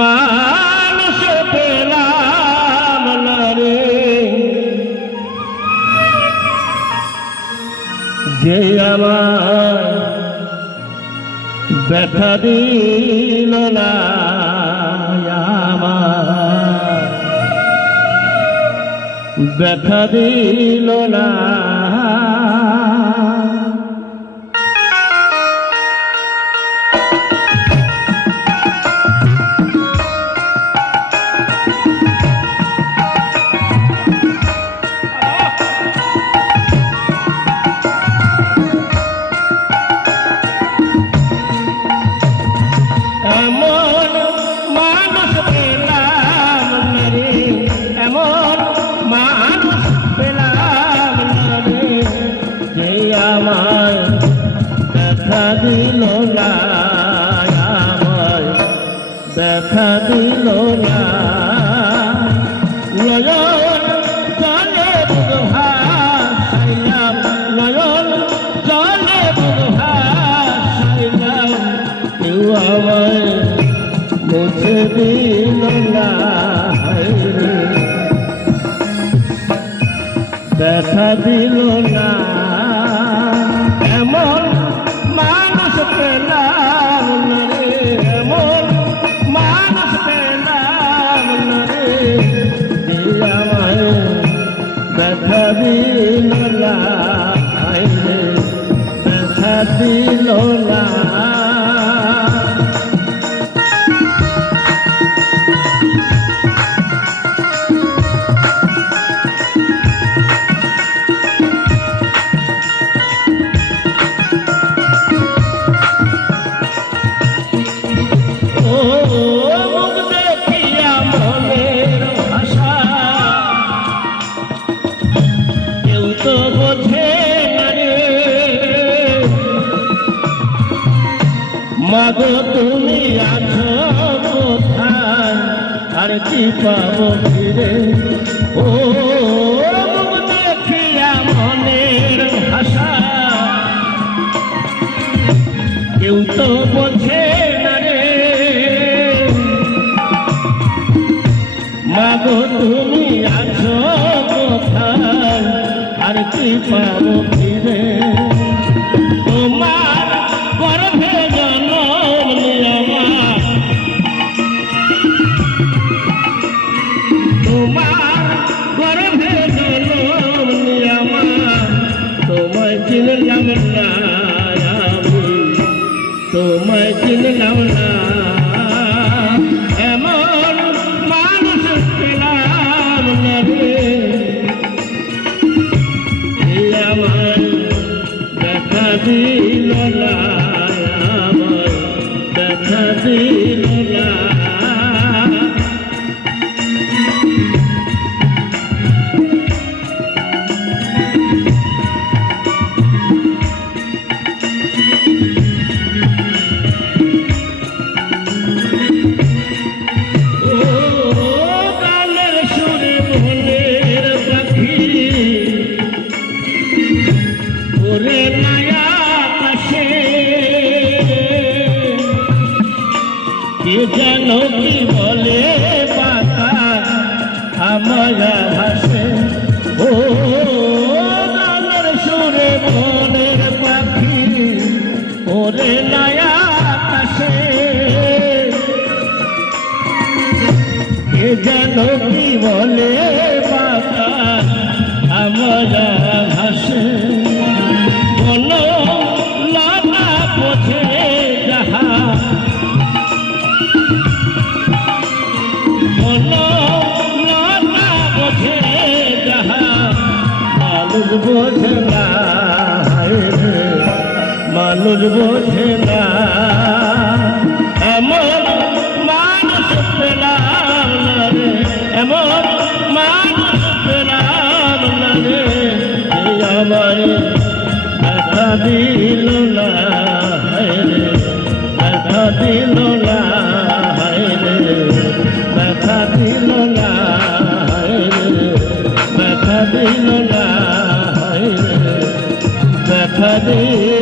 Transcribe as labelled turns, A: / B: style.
A: মানুষ পেলাম রে। যে আমার ব্যথা দিল না ব্যথা দিল না। দিল না দেখা দিল না নয়ন জলে বুধহাসাইলাম নয়ন জলে বুধহাসাইলাম কেউ আমায় মুছে দিল না। দেখা দিল না মাগো তুমি আছো আর কি পাবো ফিরে? ও কেউ তো বোঝে না রে। তুমি আছো কোথায়? আর কি পাবো তোমার গর্ভে জন্ম নিয়মা তোমায় চিনলাম না আমি। তোমায় চিনলাম না। এমন মানুষ পেলাম না রে। আমার দেখা দিল না। কি বলে বাতাস আমায়া ভাসে ও গানের সুরে মনের পাখি, ওরে নয়া আকাশে কে যেন কি বলে বাতাস আমরা ভাসে মানুষ বোঝে না এমন মানুষ পেলাম না রে, এমন মানুষ পেলাম না রে। আমার ব্যথা দিল না রে, ব্যথা দিল না রে দিল না রে দিল না রে দিল